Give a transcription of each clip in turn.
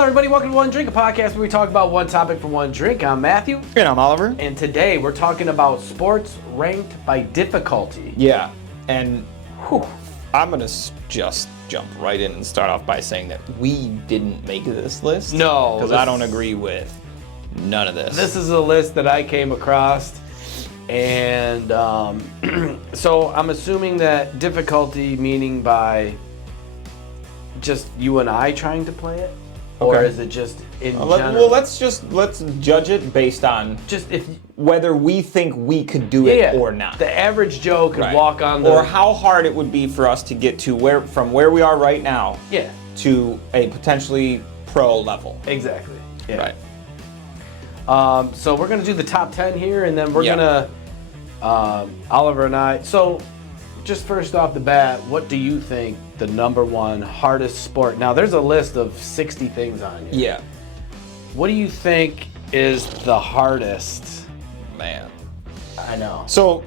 Hello, everybody. Welcome to One Drink, a podcast where we talk about one topic for one drink. I'm Matthew. And I'm Oliver. And today we're talking about sports ranked by difficulty. Yeah, and I'm going to just jump right in and start off by saying that we didn't make this list. No. Because I don't agree with none of this. This is a list that I came across. And so I'm assuming that difficulty meaning by just you and I trying to play it? Or Okay. is it just in general? Well, let's judge it based on just if whether we think we could do it or not. The average Joe could Right. walk on the... Or how hard it would be for us to get to from where we are right now to a potentially pro level. Exactly. Yeah. Right. So we're going to do the top 10 here, and then we're going to, Oliver and I, so just first off the bat, what do you think the number one hardest sport? Now, there's a list of 60 things on here. Yeah. What do you think is the hardest? Man. I know. So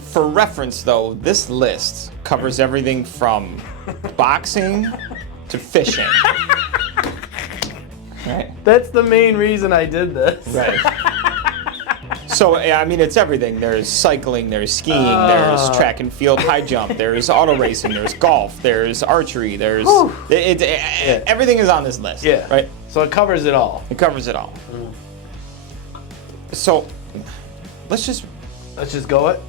for reference though, this list covers everything from boxing to fishing. Right. That's the main reason I did this. Right. So, I mean, it's everything. There's cycling, there's skiing, there's track and field high jump, there's auto racing, there's golf, there's archery, there's... Everything is on this list. Yeah. Right? So it covers it all. It covers it all. So, let's just go it.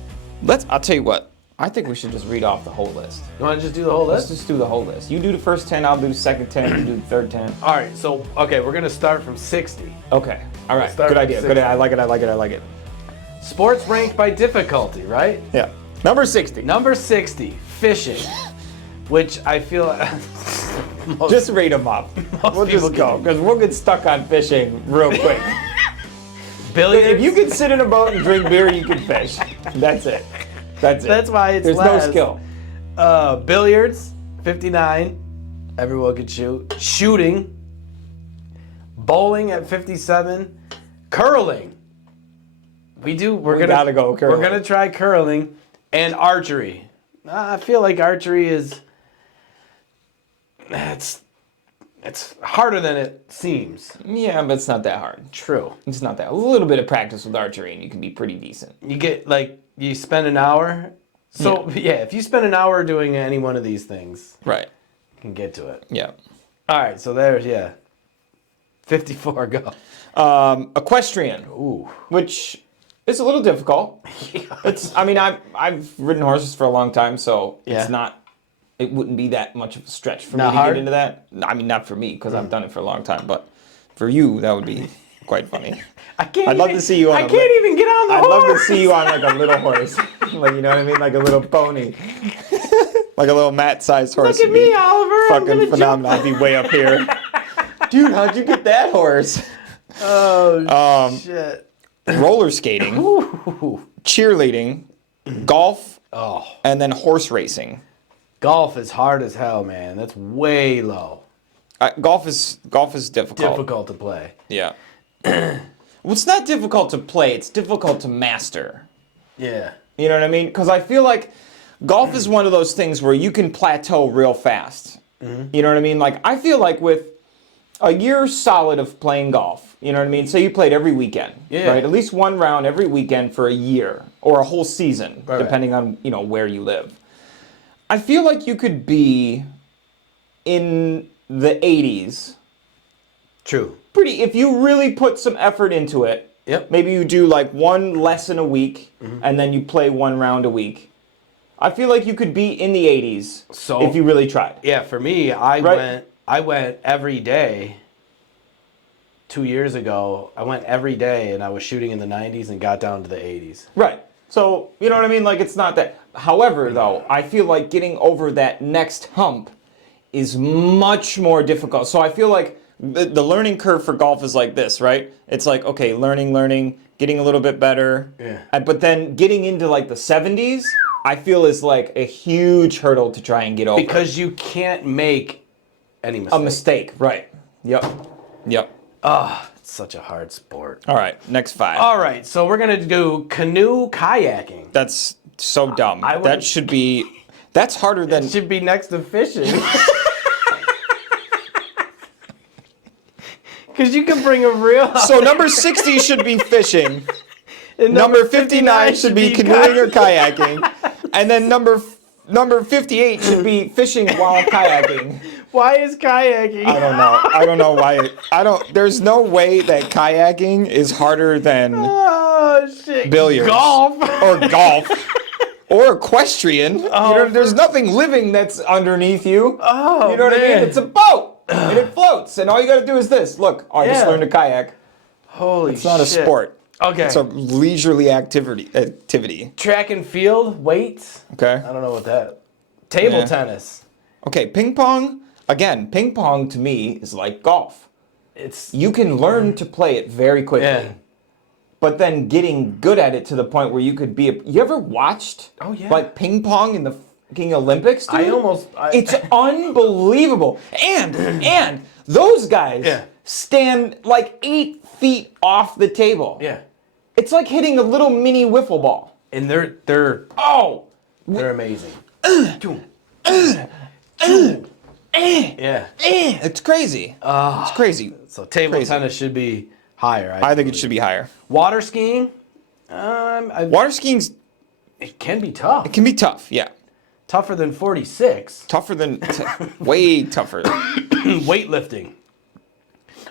I'll tell you what. I think we should just read off the whole list. You want to just do the whole list? Let's just do the whole list. You do the first 10, I'll do the second 10, you do the third 10. All right, so, we're going to start from 60. Okay. All right. Start Good with idea. 60. Good. I like it. Sports ranked by difficulty, right? Yeah. Number 60. Number 60, fishing, which I feel... Just read them up. We'll just go, because we'll get stuck on fishing real quick. Billiards? If you can sit in a boat and drink beer, you can fish. That's it. That's why it's There's last. no skill. Billiards, 59. Everyone could shoot. Shooting. Bowling at 57. Curling. We gotta go curling. We're gonna try curling and archery. I feel like archery is it's harder than it seems. Yeah, but it's not that hard. True. It's not that. A little bit of practice with archery and you can be pretty decent. You spend an hour. So if you spend an hour doing any one of these things, right, you can get to it. Yeah. All right, so there's 54 go. Equestrian. Ooh. Which is a little difficult. I've ridden horses for a long time, so it wouldn't be that much of a stretch for me to get into that. I mean, not for me, because I've done it for a long time, but for you, that would be quite funny. I'd love to see you on I can't even get on the horse. I'd love to see you on like a little horse. Like, you know what I mean? Like a little pony. Like a little mat-sized horse. Look at me, Oliver. Fucking phenomenal. I'd be way up here. Dude, how'd you get that horse? Oh, shit. Roller skating, cheerleading, golf, and then horse racing. Golf is hard as hell, man. That's way low. Golf is difficult. Difficult to play. Yeah. Well, it's not difficult to play. It's difficult to master. Yeah. You know what I mean? Because I feel like golf is one of those things where you can plateau real fast. Mm-hmm. You know what I mean? Like, I feel like with a year solid of playing golf, you know what I mean? Say you played every weekend, right? At least one round every weekend for a year or a whole season, depending on, where you live. I feel like you could be in the 80s. True. If you really put some effort into it. Yep. Maybe you do like one lesson a week, and then you play one round a week. I feel like you could be in the 80s if you really tried. Yeah, for me, I went every day. 2 years ago, I went every day, and I was shooting in the 90s and got down to the 80s. Right. So, you know what I mean? Like, it's not that. However, though, I feel like getting over that next hump is much more difficult. So I feel like the learning curve for golf is like this, right? It's like, okay, learning, getting a little bit better. Yeah. But then getting into like the 70s, I feel is like a huge hurdle to try and get over. Because you can't make any mistake. A mistake, right. Yep. It's such a hard sport. All right, next 5. All right, so we're going to do canoe kayaking. That's so dumb. That's harder than... It should be next to fishing. Because you can bring a real. So number 60 should be fishing. And Number 59 should be canoeing or kayaking. And then number 58 should be fishing while kayaking. Why is kayaking? I don't know why. There's no way that kayaking is harder than Oh, shit. billiards. Golf. Or golf. Or equestrian. There's nothing living that's underneath you. Oh, you know what I mean? man. It's a boat. And it floats. And all you got to do is this. Look, I just learned to kayak. Holy shit. It's not a sport. Okay. It's a leisurely activity. Track and field, weights. Okay. I don't know what that. Table tennis. Okay, ping pong. Again, ping pong to me is like golf. You can learn to play it very quickly. Yeah. But then getting good at it to the point where you could be you ever watched like ping pong in the fucking Olympics, dude? It's unbelievable. And those guys stand like 8 feet off the table. Yeah. It's like hitting a little mini wiffle ball. And they're amazing. Yeah. It's crazy. It's crazy. So table tennis should be higher. I think it should be higher. Water skiing. Water skiing's It can be tough. It can be tough, yeah. Tougher than 46. Tougher than way tougher. Weightlifting.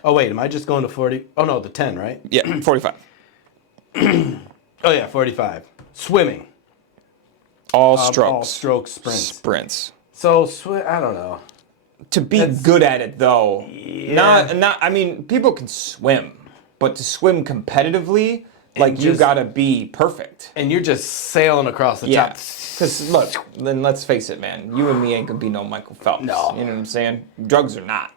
Oh wait, am I just going to 40? Oh no, the 10, right? Yeah, 45. Oh yeah, 45. Swimming. All strokes. All stroke sprints. Sprints. So I don't know. To be good at it though, not. I mean, people can swim, but to swim competitively, like you gotta be perfect. And you're just sailing across the top. Because look, then let's face it, man. You and me ain't gonna be no Michael Phelps. No. You know what I'm saying? Drugs are not.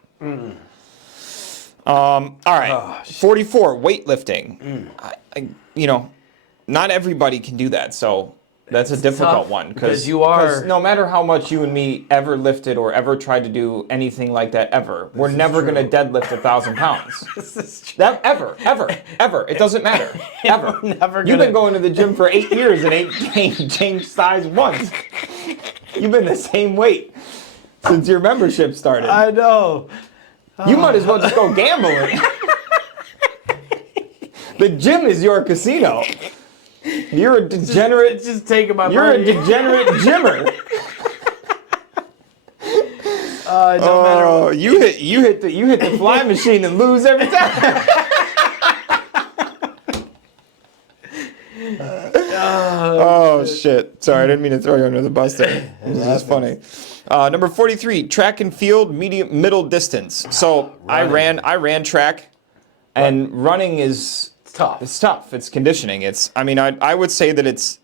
All right. 44, weightlifting. Not everybody can do that, so that's a difficult one. Because you are... no matter how much you and me ever lifted or ever tried to do anything like that ever, we're never going to deadlift 1,000 pounds. This is true. Ever. It doesn't matter. Ever. Never You've been going to the gym for 8 years and ain't changed size once. You've been the same weight since your membership started. I know. You might as well just go gambling. The gym is your casino. You're a degenerate. Just taking my money. You're a degenerate gymmer. No matter what. You hit the fly machine and lose every time. Oh shit! Sorry, I didn't mean to throw you under the bus there. This is funny. Number 43, track and field, middle distance. So I ran track, and running is tough. It's tough. It's conditioning. I would say that it's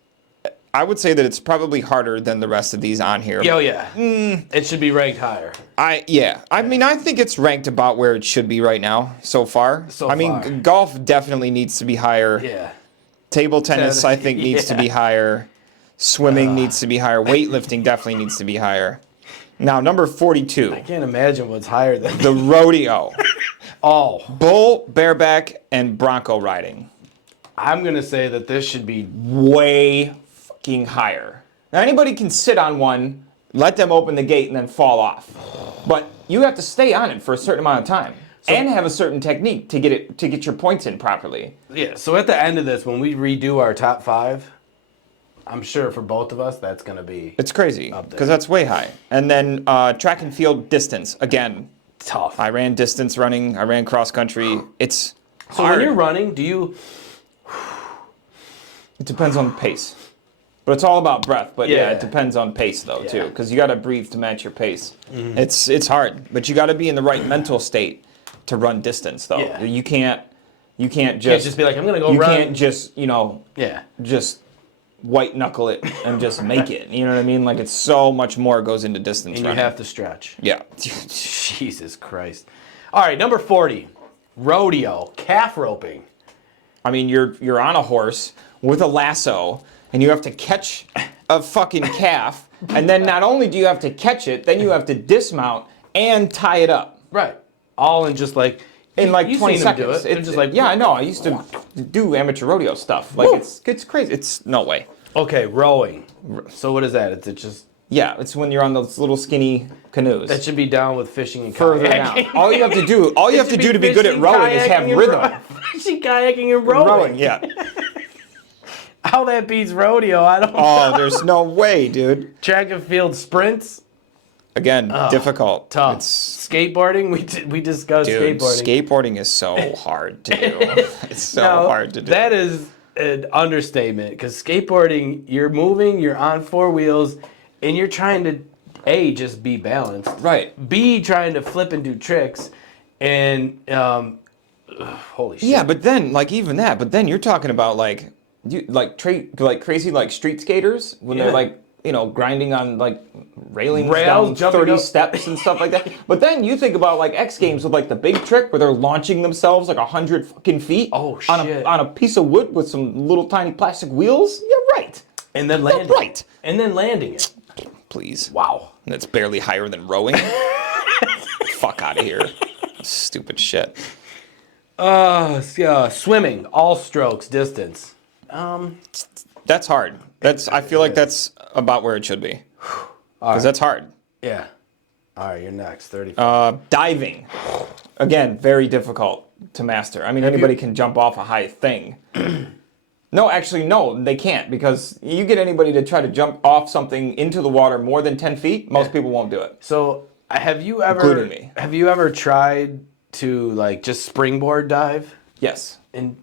probably harder than the rest of these on here. Oh yeah. It should be ranked higher. I think it's ranked about where it should be right now so far. Golf definitely needs to be higher. Yeah. Table tennis, I think, needs to be higher. Swimming needs to be higher. Weightlifting definitely needs to be higher. Now, number 42. I can't imagine what's higher than the rodeo. Bull, bareback, and bronco riding. I'm going to say that this should be way fucking higher. Now, anybody can sit on one, let them open the gate, and then fall off. But you have to stay on it for a certain amount of time. And have a certain technique to get your points in properly. Yeah, so at the end of this, when we redo our top 5, I'm sure for both of us, that's going to be... It's crazy, because that's way high. And then track and field distance, again. Tough. I ran distance running, I ran cross country. It's hard. So when you're running, do you... It depends on the pace. But it's all about breath. But yeah it depends on pace, though, too. Because you got to breathe to match your pace. Mm-hmm. It's hard, but you got to be in the right mental state to run distance, though. Yeah. You can't just be like, I'm gonna go run. You can't just just white knuckle it and just make it. You know what I mean? Like, it's so much more goes into distance and running. You have to stretch. Yeah. Jesus Christ. All right, number 40, rodeo, calf roping. I mean, you're on a horse with a lasso, and you have to catch a fucking calf, and then not only do you have to catch it, then you have to dismount and tie it up. Right. All in just like... In like 20 seconds. Do it. It's just like... Yeah, I know. I used to do amateur rodeo stuff. Like, it's crazy. It's no way. Okay, rowing. So what is that? Is it just Yeah, it's when you're on those little skinny canoes. That should be down with fishing and Further kayaking. down. All you have to do to be good at fishing, rowing is have kayaking, and rhythm. Fishing, kayaking, and rowing. Rowing, yeah. How that beats rodeo, I don't know. Oh, there's no way, dude. Track and field sprints. Again, difficult. Tough. It's, Skateboarding, we discussed dude, skateboarding. skateboarding is so hard to do. It's so hard to do. That is an understatement because skateboarding, you're moving, you're on four wheels, and you're trying to A, just be balanced. Right. B, trying to flip and do tricks. And holy shit. Yeah, but then even that. But then you're talking about crazy street skaters when they're grinding on railings down jumping 30 up. steps and stuff like that. But then you think about X Games with the big trick where they're launching themselves 100 fucking feet on a piece of wood with some little tiny plastic wheels. You're right. And then landing. Right. And then landing it. Please. Wow. And it's barely higher than rowing. Fuck out of here. Stupid shit. Swimming, all strokes, distance. That's hard. I feel like that's about where it should be. Because that's hard. Yeah. All right, you're next. 35. Diving. Again, very difficult to master. I mean, anybody can jump off a high thing. No, actually, no, they can't. Because you get anybody to try to jump off something into the water more than 10 feet, most people won't do it. So, have you Including me. ever tried to just springboard dive? Yes. And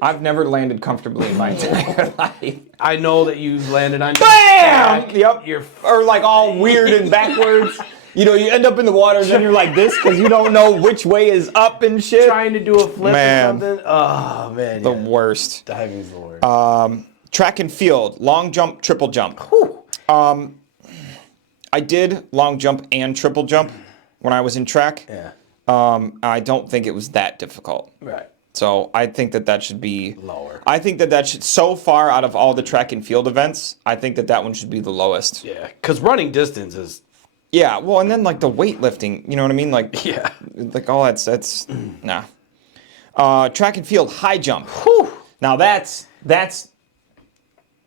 I've never landed comfortably in my entire life. I know that you've landed on your BAM! back. Yep. Or all weird and backwards. You end up in the water and then you're like this because you don't know which way is up and shit. Trying to do a flip Man. or something. Oh, man. The worst. Diving's the worst. Track and field, long jump, triple jump. Whew. I did long jump and triple jump when I was in track. Yeah. I don't think it was that difficult. Right. So I think that should be lower. I think that should, so far out of all the track and field events, I think that one should be the lowest. Yeah, because running distance is... Yeah, well, and then the weightlifting, you know what I mean? Yeah. All that's nah. Track and field, high jump. Whew. Now that's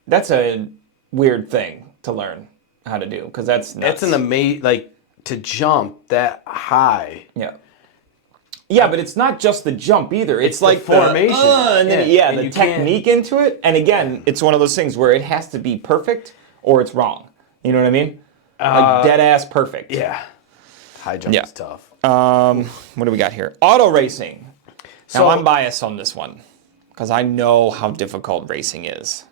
a weird thing to learn how to do because that's nuts. It's an amazing, to jump that high. Yeah. Yeah, but it's not just the jump either. It's the formation. And then, And the you technique into it. And again, it's one of those things where it has to be perfect or it's wrong. You know what I mean? Dead ass perfect. Yeah. High jump is tough. What do we got here? Auto racing. So now I'm biased on this one because I know how difficult racing is.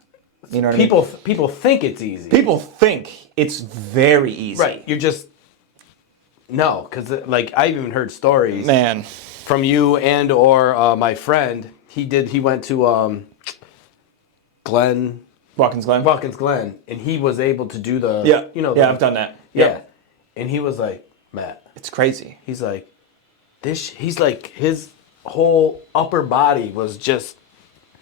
You know what I mean? People think it's easy. People think it's very easy. Right. You're just... No, because I even heard stories from you and or my friend. He went to Watkins Glen, and he was able to do the I've done that. Yeah, and he was like, Matt, it's crazy. He's like, his whole upper body was just.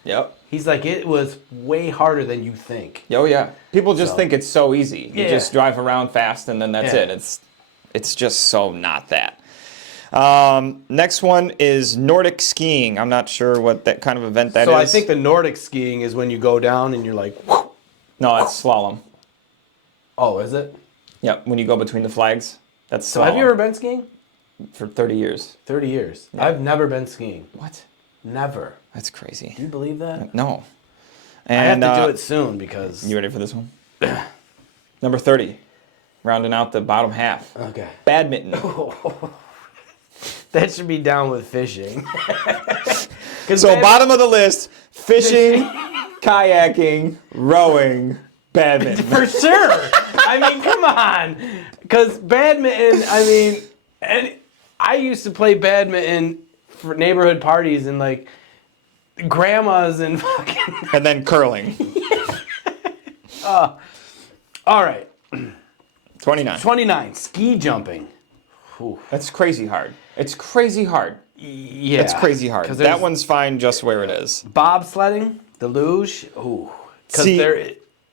Yep. He's like, it was way harder than you think. Oh yeah. People just think it's so easy. You just drive around fast and then that's it. It's just so not that. Next one is Nordic skiing. I'm not sure what that kind of event that is. So I think the Nordic skiing is when you go down and you're like, whoo. No, that's slalom. Oh, is it? Yep, when you go between the flags. That's slalom. So have you ever been skiing? For 30 years. 30 years. Yeah. I've never been skiing. What? Never. That's crazy. Do you believe that? No. And I have to do it soon because... You ready for this one? Number 30. Rounding out the bottom half. Okay. Badminton. That should be down with fishing. So bottom of the list, fishing, kayaking, rowing, badminton. For sure. I mean, come on. Because badminton, and I used to play badminton for neighborhood parties and grandmas and fucking... And then curling. All right. 29. 29, ski jumping. Whew. That's crazy hard. It's crazy hard. Yeah. It's crazy hard. That one's fine just where it is. Bobsledding, the luge. Ooh. See,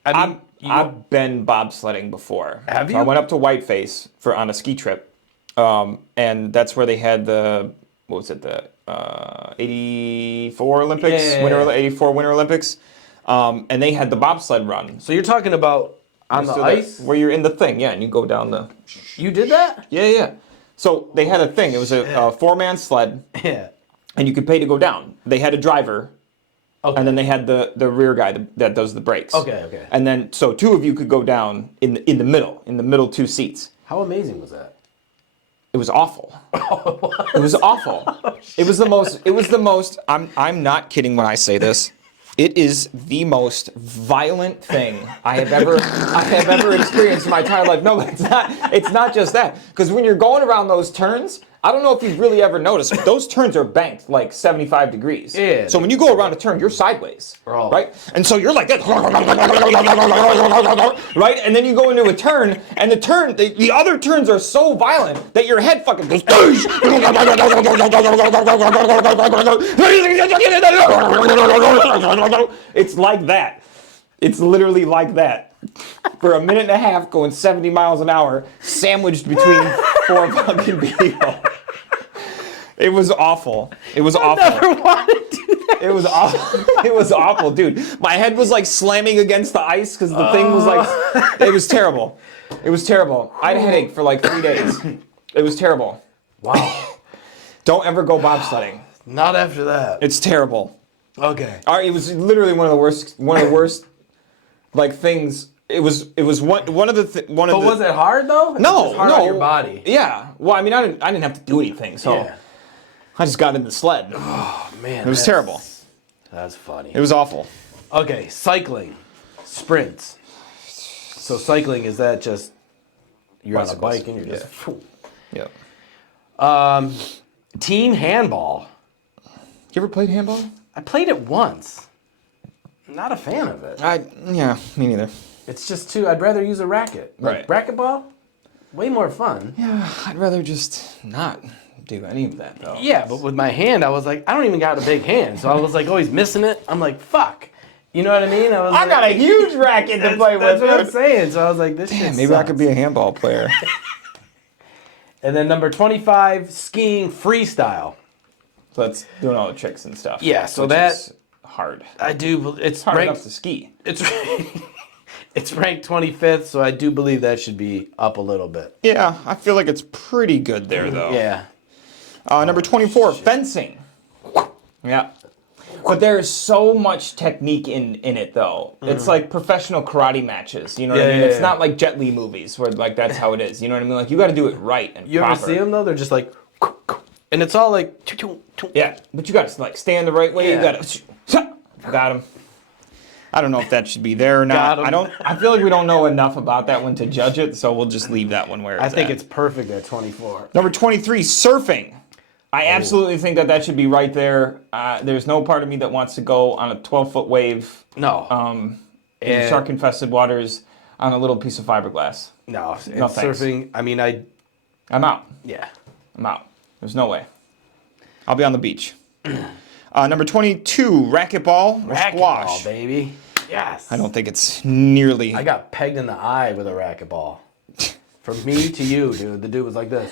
I've been bobsledding before. Have you? So I went up to Whiteface on a ski trip, and that's where they had the 84 Olympics, Yeah. 84 Winter Olympics, and they had the bobsled run. So you're talking about On the So ice? where you're in the thing, yeah, and you go down the... You did that? Yeah. So they had a thing. It was a four-man sled, Yeah. and you could pay to go down. They had a driver, Okay. and then they had the rear guy that does the brakes. Okay. And then, so two of you could go down in the middle two seats. How amazing was that? It was awful. It was awful. It was the most, I'm not kidding when I say this. It is the most violent thing I have ever experienced in my entire life. No, but it's not just that. Because when you're going around those turns, I don't know if you've really ever noticed, but those turns are banked like 75 degrees. Yeah. So when you go around a turn, you're sideways, Oh. right? And so you're like that, right? And then you go into a turn, and the other turns are so violent that your head fucking goes. It's like that. It's literally like that. For a minute and a half, going 70 miles an hour, sandwiched between four fucking people. It was awful. It was awful. I never wanted to do that. It was awful. It was awful, dude. My head was like slamming against the ice because the thing was like, it was terrible. It was terrible. I had a headache for like 3 days. It was terrible. Wow. Don't ever go bobsledding. Not after that. It's terrible. Okay. All right, it was literally one of the worst like things. It was one of the. But was it hard though? No, It was hard no. on your body. Yeah. Well, I mean, I didn't have to do anything, so Yeah. I just got in the sled. Oh man. It was terrible. That's funny. It was awful. Okay, cycling, sprints. So cycling, is that just you're on a Bicycles. bike and you're just. Yeah. Team handball. You ever played handball? I played it once. Not a fan of it. Yeah, me neither. It's just too. I'd rather use a racket. Like Right. racquetball, way more fun. Yeah, I'd rather just not do any of that though. Yeah, but with my hand, I was like, I don't even got a big hand, so I was like always missing it. I'm like, fuck. You know what I mean? I got a huge racket to play with. That's what I'm dude. saying. So I was like, this shit Maybe I sucks. could be a handball player. And then number 25, skiing freestyle. So that's doing all the tricks and stuff. Yeah, so which that- is hard. I do. It's Hard ranked. enough to ski. It's it's ranked 25th, so I do believe that should be up a little bit. Yeah, I feel like it's pretty good there though. Yeah. Number 24, fencing. Yeah. But there's so much technique in it though. It's like professional karate matches. You know what I mean? Yeah, It's yeah. not like Jet Li movies where like that's how it is. You know what I mean? Like you got to do it right and You proper. ever see them though? They're just like, and it's all like, Yeah, but you got to like stand the right way. Yeah. You got to got him. I don't know if that should be there or not. Got 'em. I feel like we don't know enough about that one to judge it, so we'll just leave that one where it's I think at. it's perfect at 24. Number 23, surfing. I absolutely think that should be right there. There's no part of me that wants to go on a 12-foot wave No. in And- shark-infested waters on a little piece of fiberglass. No. And No, thanks. surfing, I mean, I'm out. yeah. I'm out. There's no way. I'll be on the beach. Number 22, racquetball or Racquetball, squash. baby. Yes. I don't think it's nearly... I got pegged in the eye with a racquetball. From me to you, dude. The dude was like this.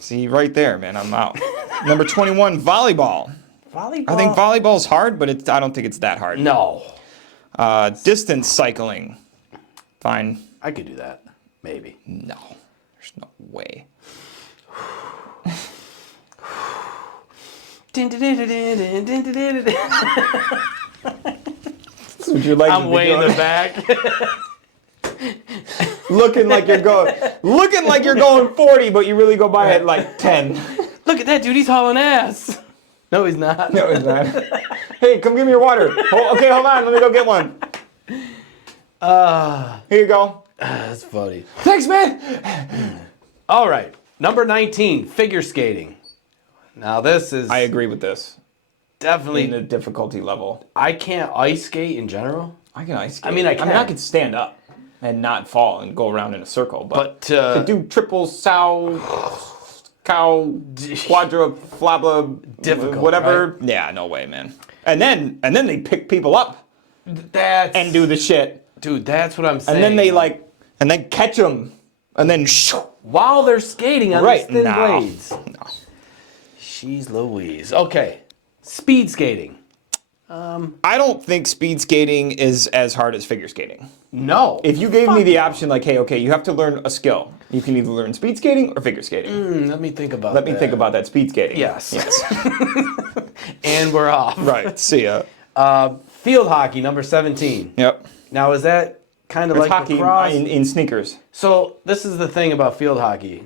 See, right there, man, I'm out. Number 21, volleyball. Volleyball? I think volleyball's hard, but I don't think it's that hard. No. Distance cycling. Fine. I could do that. Maybe. No. There's no way. Would you like to I'm be way in doing? the back. looking like you're going 40, but you really go by at like 10. Look at that dude. He's hauling ass. No, he's not. No, it's not. Hey, come give me your water. Okay, hold on. Let me go get one. Here you go. That's funny. Thanks, man. All right. Number 19, figure skating. Now this is I agree with this. definitely. In the difficulty level. I can't ice skate in general. I can ice skate. I mean, I I can. could stand up and not fall and go around in a circle, but But to do triple sow, cow, quadra, flabla, Difficult, whatever. Yeah, no way, man. And then they pick people up that's and do the shit, dude. That's what I'm saying. and then they catch them, and then while they're skating on right. these thin No. blades. She's Louise. Okay, speed skating. I don't think speed skating is as hard as figure skating. No. If you gave me the option, like, hey, okay, you have to learn a skill. You can either learn speed skating or figure skating. Let me think about Let me think about that speed skating. Yes. Yes. And we're off. Right. See ya. Field hockey, number 17. Yep. Now, is that kind of It's like hockey lacrosse? in sneakers. So this is the thing about field hockey,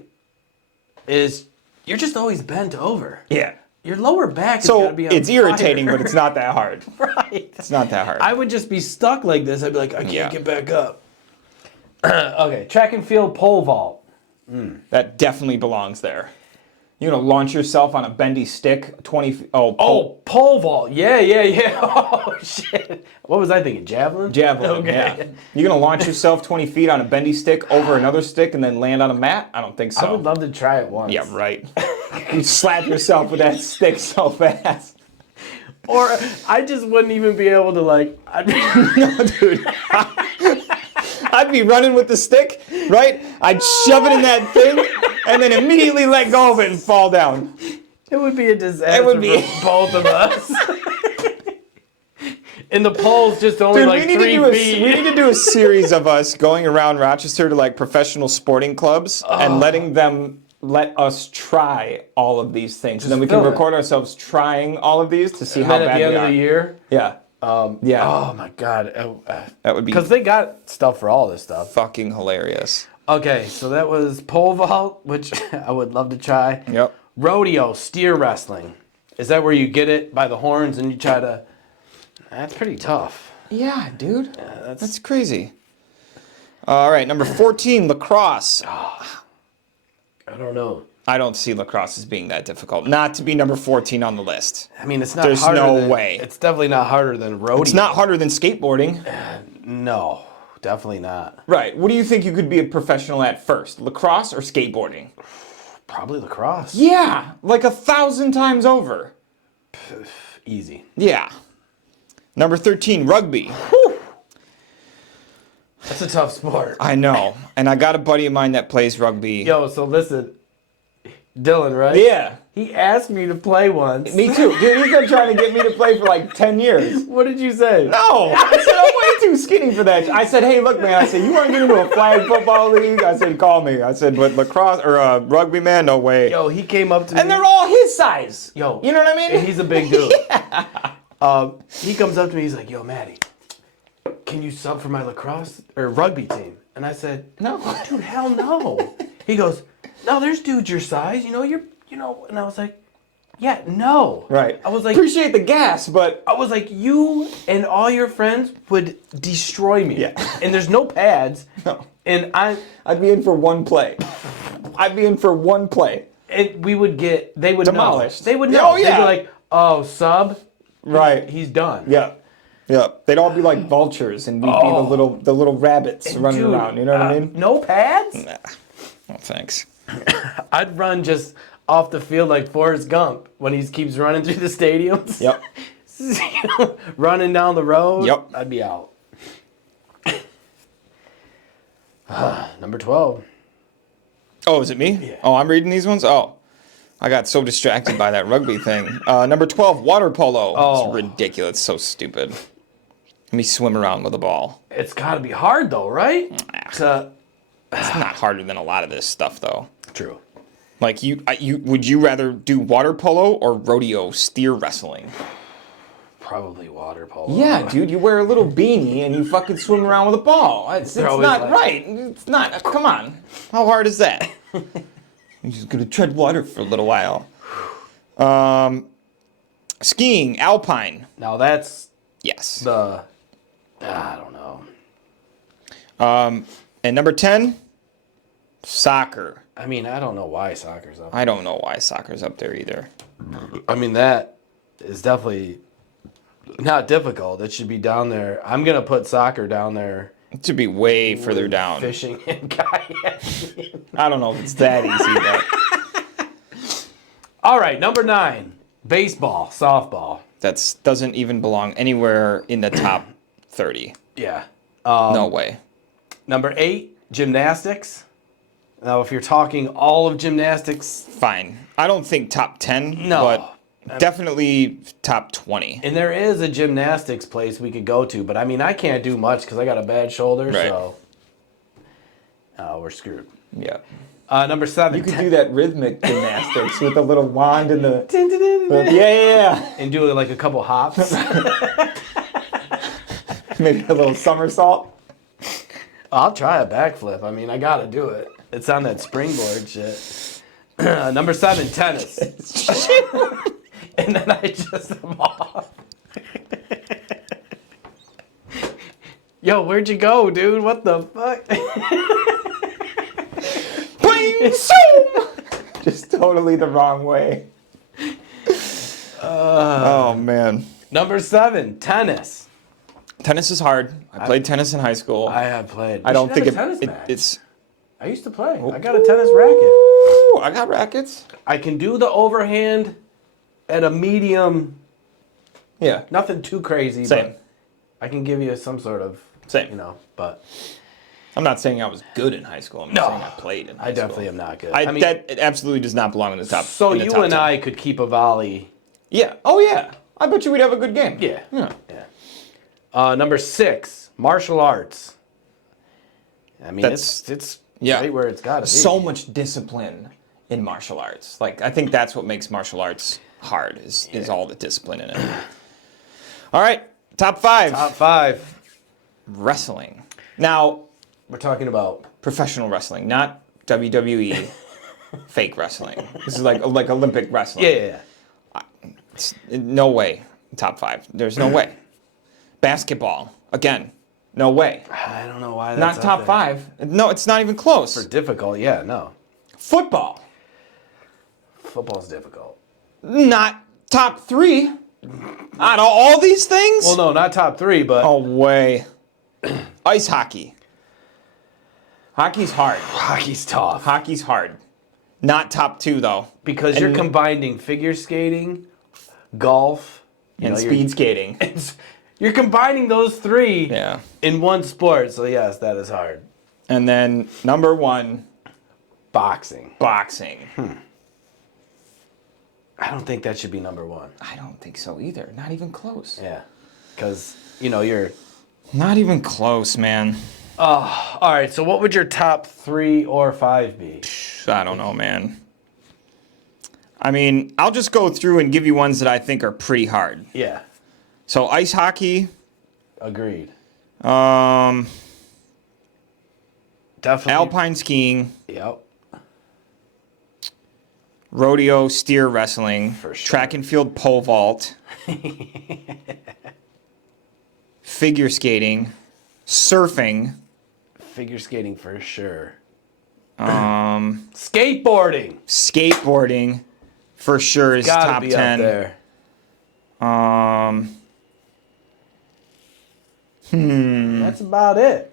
is you're just always bent over. Yeah. Your lower back has got So to be on it's irritating, fire. but it's not that hard. Right. It's not that hard. I would just be stuck like this. I'd be like, I can't Yeah. get back up. Okay, track and field pole vault. That definitely belongs there. You're gonna launch yourself on a bendy stick 20 feet. Oh, pole vault. Yeah. Oh, shit. What was I thinking? Javelin? Javelin. Okay. Yeah. You're gonna launch yourself 20 feet on a bendy stick over another stick and then land on a mat? I don't think so. I would love to try it once. Yeah, right. You slap yourself with that stick so fast. Or I just wouldn't even be able to, like, No, dude. I'd be running with the stick, right? I'd shove it in that thing and then immediately let go of it and fall down. it would be a disaster It would be- for both of us. And the pole's just only Dude, like we need 3 to do feet. we need to do a series of us going around Rochester to like professional sporting clubs and letting them let us try all of these things. And then we can film it. record ourselves trying all of these to see And how then at bad the end we of are. the year, Yeah. Yeah. oh my God. That would be Because they got stuff for all this stuff. fucking hilarious. Okay, so that was pole vault, which I would love to try. Yep. Rodeo, steer wrestling. Is that where you get it by the horns and you try to... That's pretty tough. Yeah, dude. That's That's crazy. All right, number 14, lacrosse. I don't know. I don't see lacrosse as being that difficult. Not to be number 14 on the list. I mean, it's not There's harder no than, way. It's definitely not harder than rodeo. It's not harder than skateboarding. No, definitely not. Right. What do you think you could be a professional at first? Lacrosse or skateboarding? Probably lacrosse. Yeah, like 1,000 times over. Easy. Yeah. Number 13, rugby. That's a tough sport. I know. And I got a buddy of mine that plays rugby. Yo, so listen. Dylan, right? Yeah. He asked me to play once. Me too. Dude, he's been trying to get me to play for like 10 years. What did you say? No, I said I'm way too skinny for that. I said, hey, look, man. I said, you want to get into a flag football league? I said, call me. I said, but lacrosse or rugby, man, no way. Yo, he came up to me. And they're all his size. Yo. You know what I mean? And he's a big dude. He comes up to me. He's like, yo, Maddie, can you sub for my lacrosse or rugby team? And I said, No. dude, hell no. He goes, no, there's dudes your size. And I was like, yeah, no. Right. I was like, appreciate the gas, but you and all your friends would destroy me. Yeah. And there's no pads. no. And I'd be in for one play. and we would they would Demolished. know. They would know. Oh, yeah. They'd be like, oh, sub. Right. He's done. Yeah. Yeah. They'd all be like vultures and we'd be the little rabbits running Dude, around. You know what I mean? No pads? Nah. No thanks. I'd run just off the field like Forrest Gump when he keeps running through the stadiums. Yep. Running down the road. Yep. I'd be out. Number 12. Oh, is it me? Yeah. Oh, I'm reading these ones? Oh. I got so distracted by that rugby thing. Number 12, water polo. Oh. It's ridiculous. So stupid. Let me swim around with a ball. It's got to be hard though, right? It's not harder than a lot of this stuff, though. True. Like, would you rather do water polo or rodeo steer wrestling? Probably water polo. Yeah, dude, you wear a little beanie and you fucking swim around with a ball. It's always not like- right. It's not. Come on. How hard is that? You're just gonna tread water for a little while. Skiing, alpine. Now that's Yes. I don't know. And number 10, soccer. I mean, I don't know why soccer's up. I don't know why soccer's up there either. I mean, that is definitely not difficult. It should be down there. I'm going to put soccer down there. It should be way further down. Fishing and kayaking. I don't know if it's that easy, but All right, number 9. Baseball, softball. that doesn't even belong anywhere in the top 30. Yeah. No way. Number 8, gymnastics. Now, if you're talking all of gymnastics, Fine. I don't think top 10, no. but Definitely top 20. And there is a gymnastics place we could go to, but I mean, I can't do much because I got a bad shoulder, Right. so we're screwed. Yeah. Number 7. You could do that rhythmic gymnastics with the little wand and the... Yeah. And do like a couple hops. Maybe a little somersault. I'll try a backflip. I mean, I gotta do it. It's on that springboard shit. Number 7, tennis. And then I just am off. Yo, where'd you go, dude? What the fuck? Just totally the wrong way. Oh, man. Number 7, tennis. Tennis is hard. I played tennis in high school. I have played. I don't think it's. I used to play. Oh. I got a tennis racket. Ooh, I got rackets. I can do the overhand at a medium. Yeah. Nothing too crazy. Same. But I can give you some sort of. Same. You know, but. I'm not saying I was good in high school. I'm just saying I played in high school. I definitely am not good. I mean, that absolutely does not belong in the top. So in the you top and 10. I could keep a volley. Yeah. Oh yeah. I bet you we'd have a good game. Yeah. Yeah. Number 6, martial arts. I mean, That's- it's yeah. right where it's got to be. So much discipline in martial arts. Like I think that's what makes martial arts hard is all the discipline in it. All right, top 5. Top 5. Wrestling. Now, We're talking about. professional wrestling, not WWE fake wrestling. This is like Olympic wrestling. Yeah. No way. Top 5. There's no way. Basketball. Again, no way. I don't know why that's Not up top there. 5. No, it's not even close. For difficult, yeah, no. Football. Football's difficult. Not top 3. Out of all these things? Well, no, not top 3, but Oh, way. Ice hockey. Hockey's hard. hockey's tough. Hockey's hard. Not top 2, though. Because you're combining figure skating, golf, And speed skating. You're combining those 3 Yeah. in one sport, so yes, that is hard. And then number 1, Boxing. boxing. I don't think that should be number 1. I don't think so either. Not even close. Yeah. Because, you're... Not even close, man. All right, so what would your top 3 or 5 be? I don't know, man. I mean, I'll just go through and give you ones that I think are pretty hard. Yeah, So ice hockey, agreed. Alpine Definitely. skiing, Yep. rodeo steer wrestling, For sure. track and field pole vault, figure skating, surfing, Figure skating for sure. um, Skateboarding. for sure is Gotta top be 10. up there. That's about it.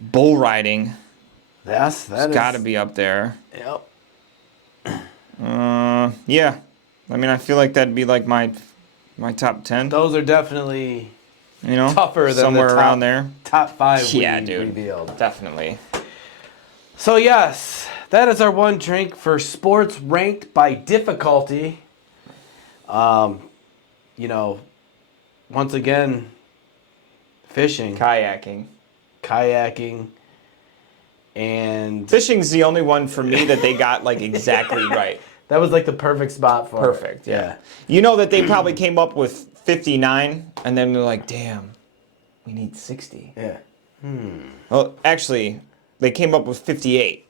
Bull riding, That's got to be up there. Yep. Yeah. I mean, I feel like that'd be like my top 10. Those are definitely You know, tougher than somewhere the top, around there. Top 5 Yeah, we dude. revealed. Definitely. So yes, that is our one drink for sports ranked by difficulty. Once again, fishing, kayaking, and Fishing's the only one for me that they got like exactly right. that was like the perfect spot for Perfect. it. Yeah. You know that they probably came up with 59, and then they're like, "Damn, we need 60." Yeah. Well, actually, they came up with 58,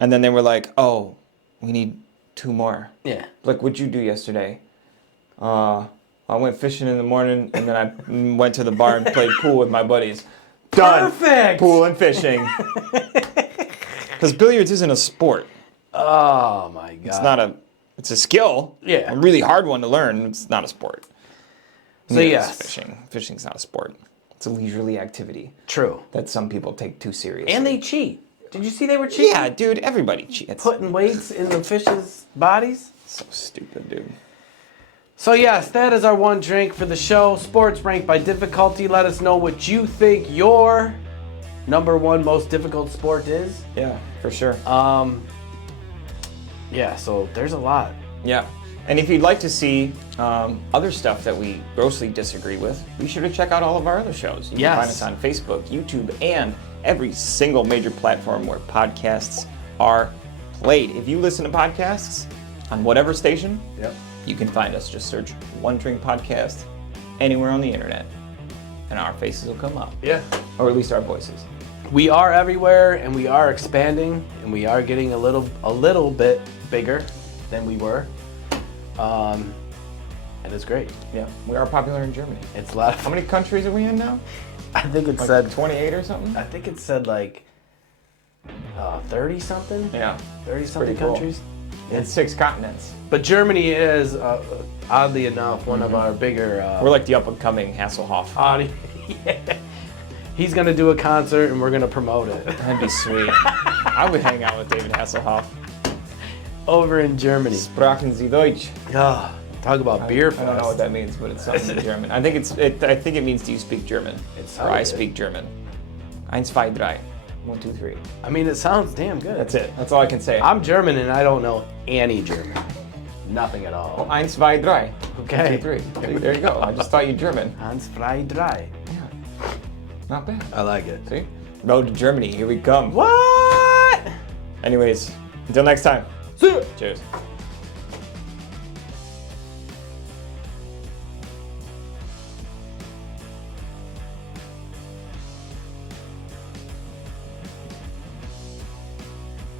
and then they were like, "Oh, we need 2 more." Yeah. Like, what'd you do yesterday? I went fishing in the morning, and then I went to the bar and played pool with my buddies. Done. Perfect. Pool and fishing. Because billiards isn't a sport. Oh my god. It's not a. It's a skill. Yeah. A really hard one to learn. It's not a sport. So Neither is yes. fishing. Fishing's not a sport. It's a leisurely activity True. that some people take too seriously. And they cheat. Did you see they were cheating? Yeah, dude. Everybody cheats. Putting weights in the fish's bodies? So stupid, dude. So yes, that is our one drink for the show. Sports ranked by difficulty. Let us know what you think your number 1 most difficult sport is. Yeah, for sure. Yeah, so there's a lot. Yeah. And if you'd like to see other stuff that we grossly disagree with, be sure to check out all of our other shows. You can find us on Facebook, YouTube, and every single major platform where podcasts are played. If you listen to podcasts on whatever station, you can find us. Just search One Drink Podcast anywhere on the internet, and our faces will come up. Yeah. Or at least our voices. We are everywhere, and we are expanding, and we are getting a little bit bigger than we were. And it's great. Yeah, we are popular in Germany. It's a lot of How many countries are we in now? I think it Like said 28 or something? I think it said like 30 something. Yeah. 30 something Pretty cool. countries. And 6 continents. But Germany is oddly enough one of our bigger. We're like the up-and-coming Hasselhoff. Yeah. He's gonna do a concert and we're gonna promote it That'd be sweet. I would hang out with David Hasselhoff. over in Germany. Sprachen Sie Deutsch? Ah, talk about beer fest. I don't know what that means, but it's something in German. I think it means, do you speak German? Or I speak German. 1, 2, 3. 1, 2, 3. I mean, it sounds damn good. That's it. That's all I can say. I'm German and I don't know any German. Nothing at all. 1, 2, 3. Okay. 1, 2, 3. See, there you go. I just thought you German. 1, 2, 3. Yeah. Not bad. I like it. See? Road to Germany. Here we come. What? Anyways, until next time. See ya. Cheers.